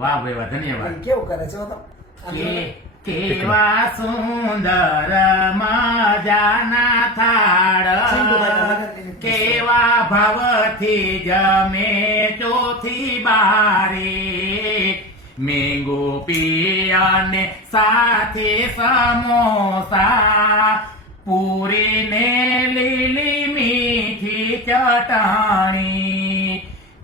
વાહ ભાઈ વાહ, ધન્યવાદ. કેવું કરે છે તો કેવા સુંદર મજાના થાળ, કેવા ભાવથી જમે ચોથી બારે, મેંગો પિયાને સાથે સમોસા, પૂરી ને લીલી મીઠી ચટણી,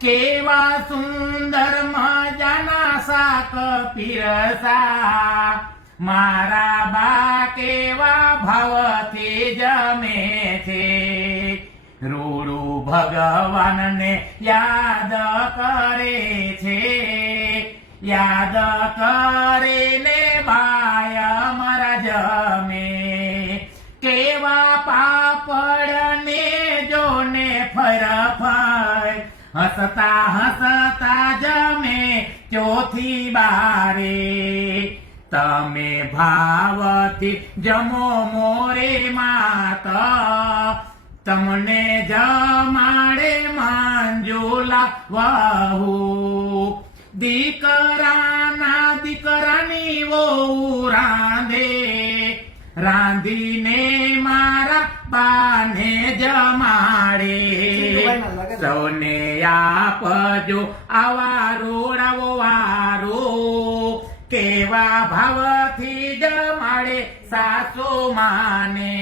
કેવા સુંદર મજાના શાક પીરસા, મારા બા કેવા ભાવથી જમે છે, રૂડું ભગવાનને યાદ કરે છે, યાદ કરીને બાય મારા જમે, કેવા પાપડ ને જોને ફરફર, હસતા હસતા જમે ચોથી બારે, તમે ભાવથી જમો મોરે માતા, તમને જમાડે મંજુલા વહુ, દીકરાના દીકરાની વહુ રાંધે, રાંધીને મારા બાને જમાડે, સૌને આપજો આવા રોડાવો વારો, કેવા ભાવથી જમાડે સાસુ માને.